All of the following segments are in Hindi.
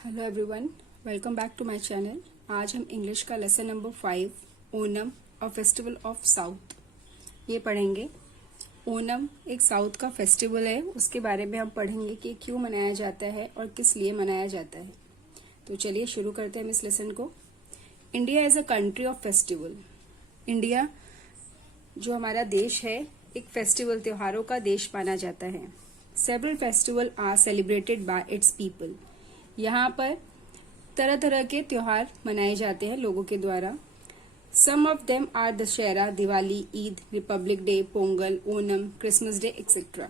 Hello everyone, welcome back to my channel. आज हम इंग्लिश का lesson number 5 Onam a festival of south ये पढ़ेंगे। ओनम एक साउथ का फेस्टिवल है, उसके बारे में हम पढ़ेंगे कि क्यों मनाया जाता है और किस लिए मनाया जाता है। तो चलिए शुरू करते हैं हम इस लेसन को। India is a country of festival. India जो हमारा देश है एक फेस्टिवल त्योहारों का देश माना जाता है। Several festival are celebrated by its people. यहाँ पर तरह तरह के त्योहार मनाए जाते हैं लोगों के द्वारा। Some of them are Dussehra, Diwali, Eid, Republic Day, Pongal, Onam, Christmas Day etcetera.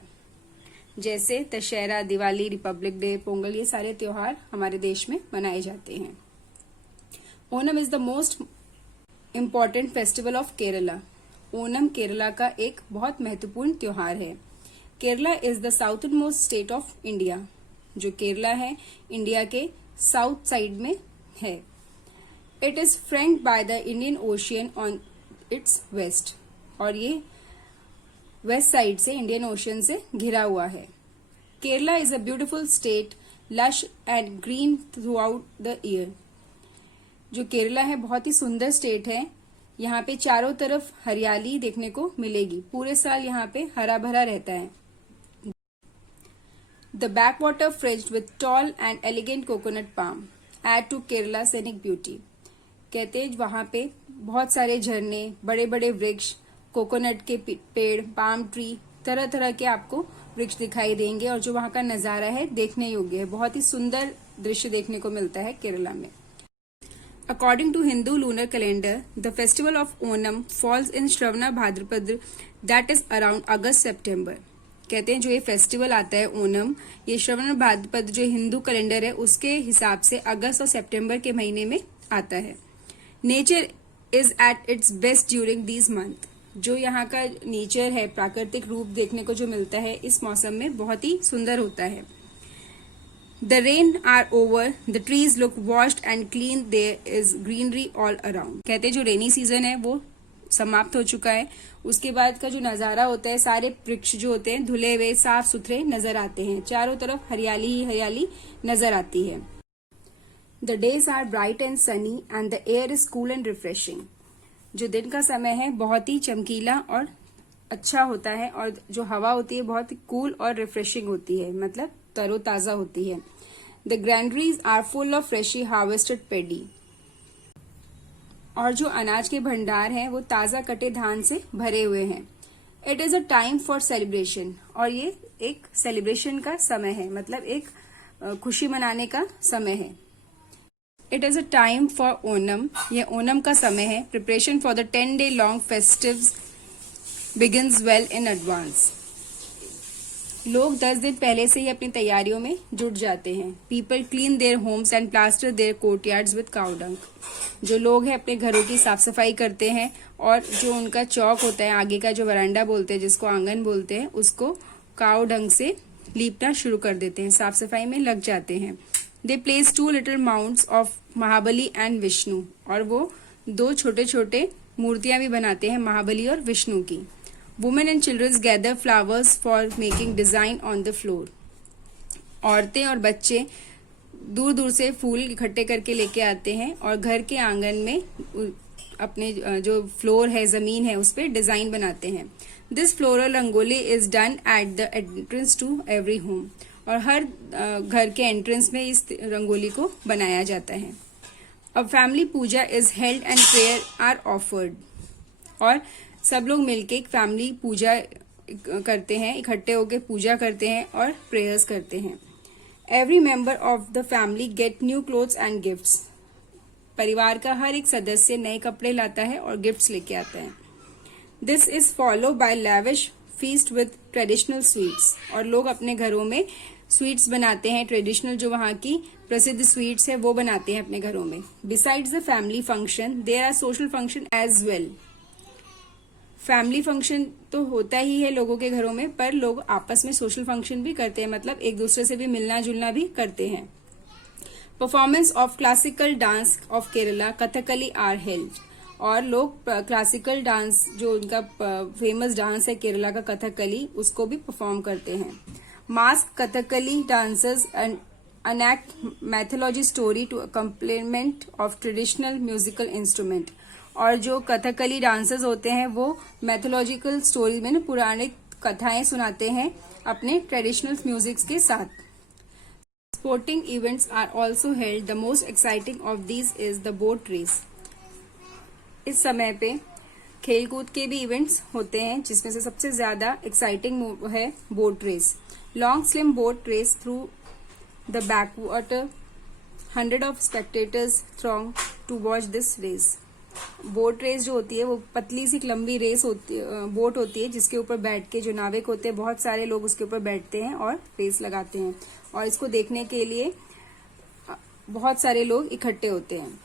जैसे दशहरा, दिवाली, रिपब्लिक डे, पोंगल ये सारे त्योहार हमारे देश में मनाए जाते हैं। Onam is the most important festival of Kerala. Onam Kerala का एक बहुत महत्वपूर्ण त्योहार है। Kerala is the southernmost state of India. जो केरला है इंडिया के साउथ साइड में है। It is flanked by the Indian ocean on its west. और ये वेस्ट साइड से इंडियन ओशियन से घिरा हुआ है। Kerala is a beautiful state, lush and green throughout the year. जो केरला है बहुत ही सुंदर स्टेट है। यहाँ पे चारों तरफ हरियाली देखने को मिलेगी। पूरे साल यहाँ पे हरा भरा रहता है। The backwater fringed with tall and elegant coconut palm add to Kerala scenic beauty। कहते हैं वहां पे बहुत सारे झरने, बड़े बड़े वृक्ष, कोकोनट के पेड़, पाम ट्री, तरह तरह के आपको वृक्ष दिखाई देंगे और जो वहां का नजारा है देखने योग्य है। बहुत ही सुंदर दृश्य देखने को मिलता है केरला में। According to Hindu lunar calendar, the festival of Onam falls in Shravana Bhadrapada, that is around August-September। कहते हैं जो ये फेस्टिवल आता है ओनम, ये श्रवण भाद्रपद जो हिंदू कैलेंडर है उसके हिसाब से अगस्त और सितंबर के महीने में आता है। Nature is at its best during these month. जो यहाँ का नेचर है, प्राकृतिक रूप देखने को जो मिलता है इस मौसम में बहुत ही सुंदर होता है। The rain are over, the trees look washed and clean, there is greenery all around. कहते हैं जो रेनी सीजन है वो समाप्त हो चुका है। उसके बाद का जो नजारा होता है, सारे वृक्ष जो होते हैं धुले हुए साफ सुथरे नजर आते हैं। चारों तरफ हरियाली ही हरियाली नजर आती है। The days are bright and sunny and the air is cool and refreshing. जो दिन का समय है बहुत ही चमकीला और अच्छा होता है और जो हवा होती है बहुत ही कूल और रिफ्रेशिंग होती है, मतलब तरोताजा होती है। The granaries are full of freshly harvested paddy. और जो अनाज के भंडार हैं वो ताजा कटे धान से भरे हुए हैं। It is a time for celebration. और ये एक सेलिब्रेशन का समय है, मतलब एक खुशी मनाने का समय है। It is a time for Onam. ये ओनम का समय है। Preparation for the 10-day long festives begins well in advance. लोग 10 दिन पहले से ही अपनी तैयारियों में जुट जाते हैं। People clean their homes and plaster their courtyards with cow dung. जो लोग हैं अपने घरों की साफ सफाई करते हैं और जो उनका चौक होता है, आगे का जो वरांडा बोलते हैं जिसको आंगन बोलते हैं, उसको काउ डंग से लीपना शुरू कर देते हैं, साफ सफाई में लग जाते हैं। दे place 2 little mounds of Mahabali and Vishnu. और वो 2 छोटे छोटे मूर्तियां भी बनाते हैं महाबली और विष्णु की। Women and childrens gather flowers for making design on the floor. औरतें और बच्चे दूर दूर से फूल इकट्ठे करके लेके आते हैं और घर के आंगन में अपने जो फ्लोर है, जमीन है, उस पर डिजाइन बनाते हैं। This floral rangoli is done at the entrance to every home. और हर घर के एंट्रेंस में इस रंगोली को बनाया जाता है। अब family puja is held and prayer are offered. और सब लोग मिलके एक फैमिली पूजा करते हैं, इकट्ठे होकर पूजा करते हैं और प्रेयर्स करते हैं। Every member of the family get new clothes and gifts. परिवार का हर एक सदस्य नए कपड़े लाता है और गिफ्ट्स लेके आता है। This is follow by lavish feast with traditional sweets. और लोग अपने घरों में स्वीट्स बनाते हैं, ट्रेडिशनल जो वहाँ की प्रसिद्ध स्वीट्स है वो बनाते हैं अपने घरों में। Besides the family function there are social function as well. Family function तो होता ही है लोगों के घरों में, पर लोग आपस में सोशल फंक्शन भी करते हैं, मतलब एक दूसरे से भी मिलना जुलना भी करते हैं। Performance of classical dance of Kerala Kathakali are held. और लोग क्लासिकल डांस जो उनका फेमस डांस है केरला का कथकली, उसको भी परफॉर्म करते हैं। Mask Kathakali dancers and enact mythology story to accompaniment of traditional musical instrument। और जो कथकली डांसर्स होते हैं वो मैथोलॉजिकल स्टोरी में पुराणिक कथाएं सुनाते हैं अपने ट्रेडिशनल म्यूजिक्स के साथ। Sporting events are also held. The most exciting of these is the boat race. इस समय पे खेलकूद के भी इवेंट्स होते हैं जिसमें से सबसे ज्यादा एक्साइटिंग है boat race. Long slim boat race through the backwater. 100 of spectators throng to watch this race। Boat race जो होती है वो पतली सी लंबी रेस होती है, बोट होती है जिसके ऊपर बैठ के जो नाविक होते हैं बहुत सारे लोग उसके ऊपर बैठते हैं और रेस लगाते हैं और इसको देखने के लिए बहुत सारे लोग इकट्ठे होते हैं।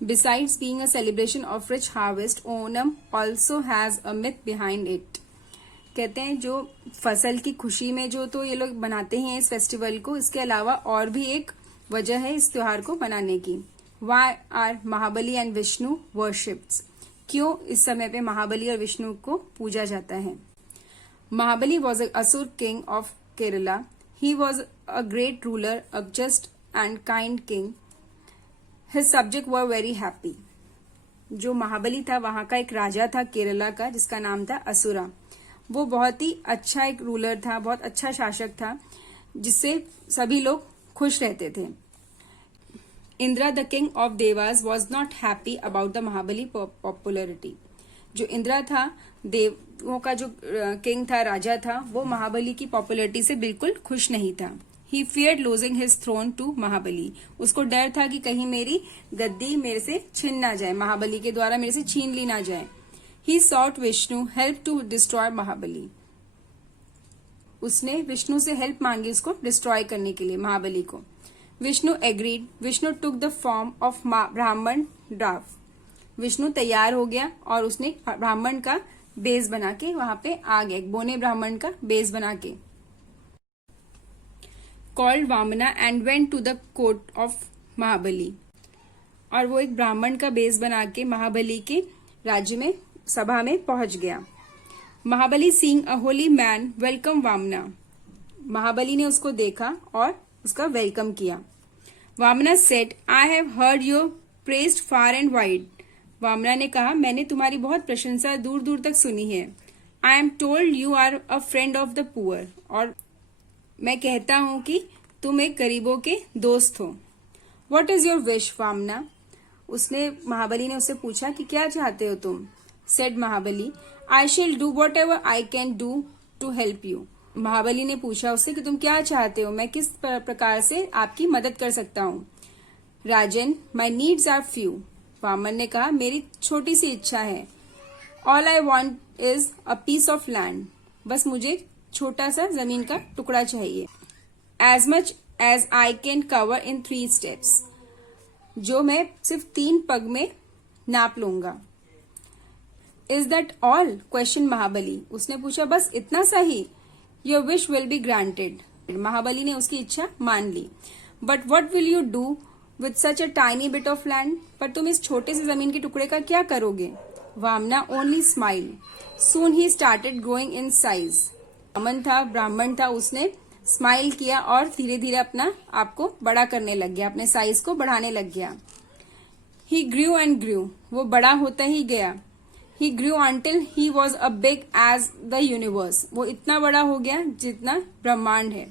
Besides being a celebration of rich harvest, Onam also has a myth behind it। कहते हैं जो फसल की खुशी में जो तो ये लोग बनाते हैं इस फेस्टिवल को, इसके अलावा और भी एक वजह है इस त्योहार को मनाने की। Why are Mahabali and Vishnu worshipped? क्यों इस समय पे महाबली और विष्णु को पूजा जाता है? महाबली was a असुर king of Kerala। He was a great ruler, a just and kind king। His subjects were very happy। जो महाबली था वहां का एक राजा था केरला का जिसका नाम था असुरा। वो बहुत ही अच्छा एक रूलर था, बहुत अच्छा शासक था जिससे सभी लोग खुश रहते थे। Indira the king of Dewas was not happy about the Mahabali popularity. जो इंद्रा था देवों का जो किंग था, राजा था, वो महाबली की पॉपुलरिटी से बिल्कुल खुश नहीं था। He feared losing his throne to महाबली। उसको डर था कि कहीं मेरी गद्दी मेरे से छिन ना जाए, महाबली के द्वारा मेरे से छीन ली ना जाए। He sought Vishnu help to destroy महाबली। उसने विष्णु से हेल्प मांगी उसको डिस्ट्रॉय करने के लिए महाबली को। Vishnu agreed. Vishnu took the form of ब्राह्मण ड्राफ। विष्णु तैयार हो गया और उसने ब्राह्मण का बेस बना के वहां पे आ गया, एक बोने ब्राह्मण का बेस बना के। Called Vamana and went to the court of Mahabali. और वो एक ब्राह्मण का बेस बना के महाबली के राज्य में सभा में पहुंच गया। Mahabali seeing a holy man welcome Vamana. Mahabali ने उसको देखा और उसका वेलकम किया। Vamana said I have heard your praised far and wide. Vamana ने कहा मैंने तुम्हारी बहुत प्रशंसा दूर दूर तक सुनी है। I am told you are a friend of the poor. और मैं कहता हूं कि तुम एक गरीबों के दोस्त हो। What is your wish Vamana. उसने महाबली ने उससे पूछा कि क्या चाहते हो तुम। Said Mahabali I shall do whatever I can do to help you. Mahabali ने पूछा उससे कि तुम क्या चाहते हो, मैं किस प्रकार से आपकी मदद कर सकता हूँ। Rajan my needs are few. Vaman ने कहा मेरी छोटी सी इच्छा है। All I want is a piece of land. बस मुझे छोटा सा जमीन का टुकड़ा चाहिए। As much as I can cover in 3 steps। जो मैं सिर्फ 3 पग में नाप लूंगा। Is that all question Mahabali. उसने पूछा बस इतना सा ही। Your wish will be granted. Mahabali ने उसकी इच्छा मान ली। But what will you do with such a tiny bit of land. पर तुम इस छोटे से जमीन के टुकड़े का क्या करोगे। Vamana only smile. Soon he started growing in size. ब्राह्मण था, उसने स्माइल किया और धीरे धीरे अपना आपको बड़ा करने लग गया, अपने साइज को बढ़ाने लग गया। He grew and grew. वो बड़ा होता ही गया। He grew until he was a big as the universe. वो इतना बड़ा हो गया जितना ब्रह्मांड है।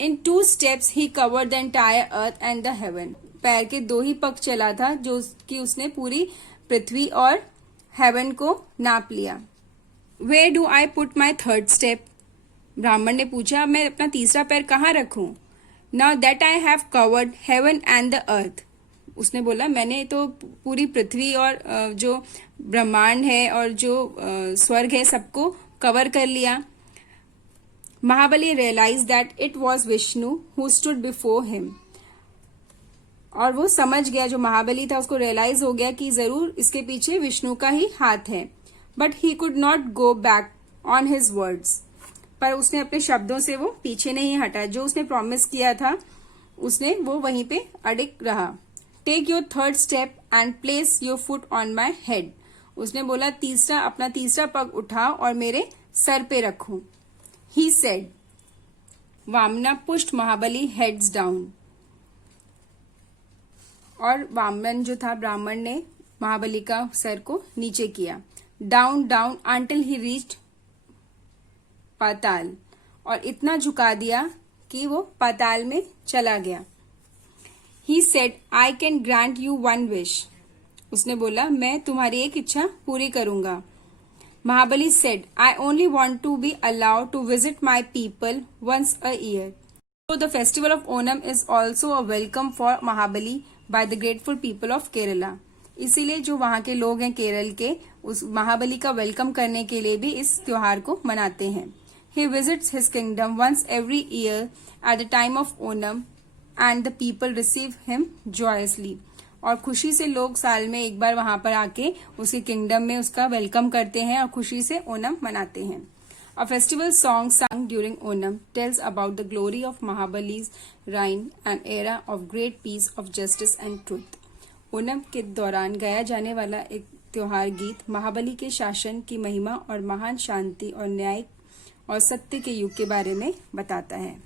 In 2 steps he cover the entire earth and the heaven. पैर के 2 ही पग चला था जो कि उसने पूरी पृथ्वी और हेवन को नाप लिया। Where do I put my 3rd step। ब्राह्मण ने पूछा मैं अपना तीसरा पैर कहाँ रखूं। Now that I have covered heaven and the earth. उसने बोला मैंने तो पूरी पृथ्वी और जो ब्रह्मांड है और जो स्वर्ग है सबको कवर कर लिया। Mahabali realise that it was Vishnu who stood before him. और वो समझ गया, जो महाबली था उसको रियलाइज हो गया कि जरूर इसके पीछे विष्णु का ही हाथ है। But he could not go back on his words. पर उसने अपने शब्दों से वो पीछे नहीं हटा। जो उसने प्रॉमिस किया था उसने वो वहीं पे अडिग रहा। Take your 3rd step and place your foot on my head. उसने बोला अपना तीसरा पग उठाओ और मेरे सर पे रखो। He said Vamana pushed Mahabali heads down. और वामन जो था ब्राह्मण ने महाबली का सर को नीचे किया। Down down until he reached Patal, और इतना झुका दिया कि वो पाताल में चला गया। He said I can grant you one wish, उसने बोला मैं तुम्हारी एक इच्छा पूरी करूंगा। Mahabali said I only want to be allowed to visit my people once a year. So the festival of Onam is also a welcome for Mahabali by the grateful people of Kerala. इसीलिए जो वहाँ के लोग हैं केरल के, उस महाबली का वेलकम करने के लिए भी इस त्योहार को मनाते हैं। He visits his kingdom once every year at the time of Onam and the people receive him joyously. और खुशी से लोग साल में एक बार वहां पर आके उसके किंगडम में उसका वेलकम करते हैं और खुशी से ओनम मनाते हैं। A festival song sung during Onam tells about the glory of Mahabali's reign, an era of great peace, of justice and truth. Onam के दौरान गाया जाने वाला एक त्योहार गीत महाबली के शासन की महिमा और महान शांति और न्याय और सत्य के युग के बारे में बताता है।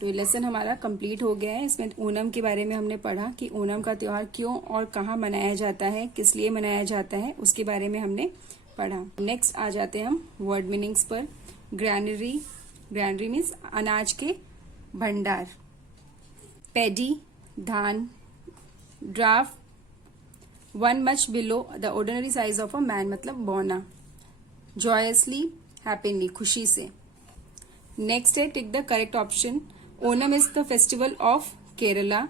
तो ये लेसन हमारा कंप्लीट हो गया है। इसमें ओनम के बारे में हमने पढ़ा कि ओनम का त्योहार क्यों और कहाँ मनाया जाता है, किस लिए मनाया जाता है, उसके बारे में हमने पढ़ा। नेक्स्ट आ जाते हैं हम वर्ड मीनिंग्स पर। ग्रैनरी, ग्रैनरी मीन्स अनाज के भंडार। पेडी, धान। Draft, one much below the ordinary size of a man, मतलब बौना। जॉयसली, हैप्पीली, खुशी से। नेक्स्ट है tick the correct option. Onam is the festival of Kerala.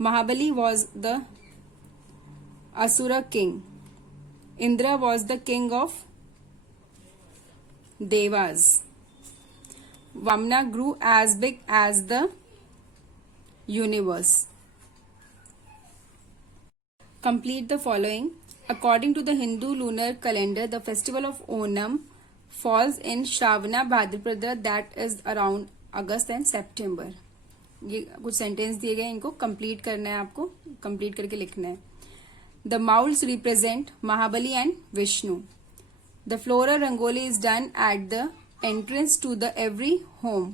Mahabali was the असुर king. Indra was the king of Devas. Vamna grew as big as the universe. Complete the following. According to the Hindu lunar calendar, the festival of Onam falls in Shravana Bhadrapada, that is around August and September. ये कुछ सेंटेंस दिए गए, इनको कंप्लीट करना है, आपको कंप्लीट करके लिखना है। The mouls represent Mahabali and Vishnu. The floral rangoli is done at the entrance to the every home.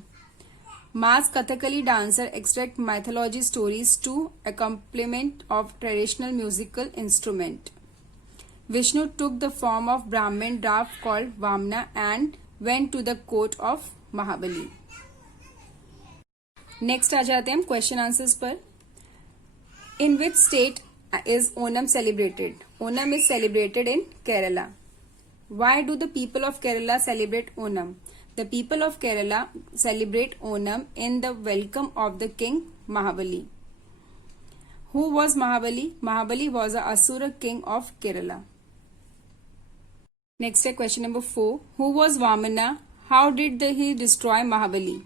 Mass Kathakali dancer extract mythology stories to accompaniment of traditional musical instrument. Vishnu took the form of Brahmin draft called Vamna and went to the court of Mahabali. Next आ जाते हैं हम क्वेश्चन आंसर्स पर। In which state is Onam celebrated? Onam is celebrated in Kerala. Why do the people of Kerala celebrate Onam? The people of Kerala celebrate Onam in the welcome of the king Mahabali. Who was Mahabali? Mahabali was a Asura king of Kerala. Next is question number 4. Who was Vamana? How did he destroy Mahabali?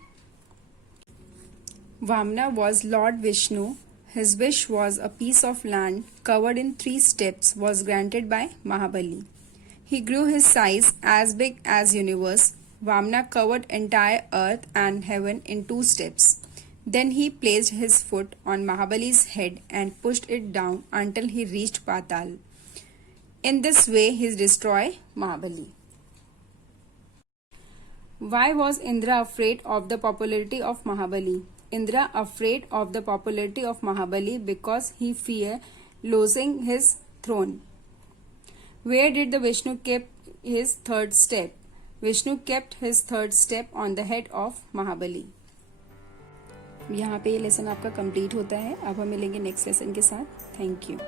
Vamana was Lord Vishnu. His wish was a piece of land covered in 3 steps was granted by Mahabali. He grew his size as big as universe. Vamana covered entire earth and heaven in 2 steps. Then he placed his foot on Mahabali's head and pushed it down until he reached Patal. In this way he destroyed Mahabali. Why was Indra afraid of the popularity of Mahabali? Indra afraid of the popularity of Mahabali because he feared losing his throne. Where did the Vishnu keep his 3rd step? Vishnu kept his 3rd step on the head of Mahabali. यहाँ पे ये लेसन आपका कंप्लीट होता है। अब हम मिलेंगे नेक्स्ट लेसन के साथ। Thank you.